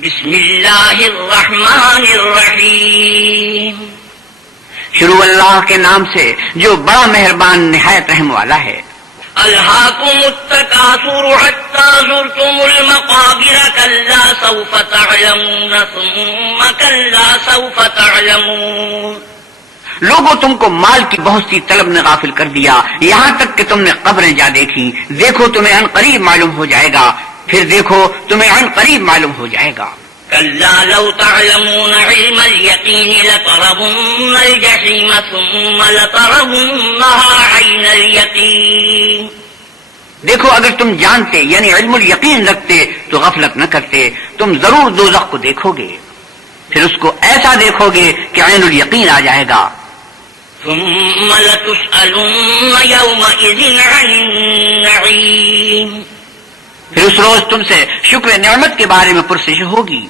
بسم اللہ الرحمن الرحیم، شروع اللہ کے نام سے جو بڑا مہربان نہایت رحم والا ہے۔ الہاکم التکاثر حتی زرتم المقابر کلا سوف تعلمون ثم کلا سوف تعلمون، لوگوں تم کو مال کی بہت سی طلب نے غافل کر دیا، یہاں تک کہ تم نے قبریں جا دیکھی، دیکھو تمہیں عن قریب معلوم ہو جائے گا، پھر دیکھو تمہیں عن قریب معلوم ہو جائے گا۔ کلا لو تعلمون علم الیقین لترون الجحیم ثم لترونها عین الیقین، دیکھو اگر تم جانتے یعنی علم الیقین رکھتے تو غفلت نہ کرتے، تم ضرور دوزخ کو دیکھو گے، پھر اس کو ایسا دیکھو گے کہ عین الیقین آ جائے گا۔ ثم لتسألن یومئذ عن النعیم، پھر اس روز تم سے شکر نعمت کے بارے میں پرسش ہوگی۔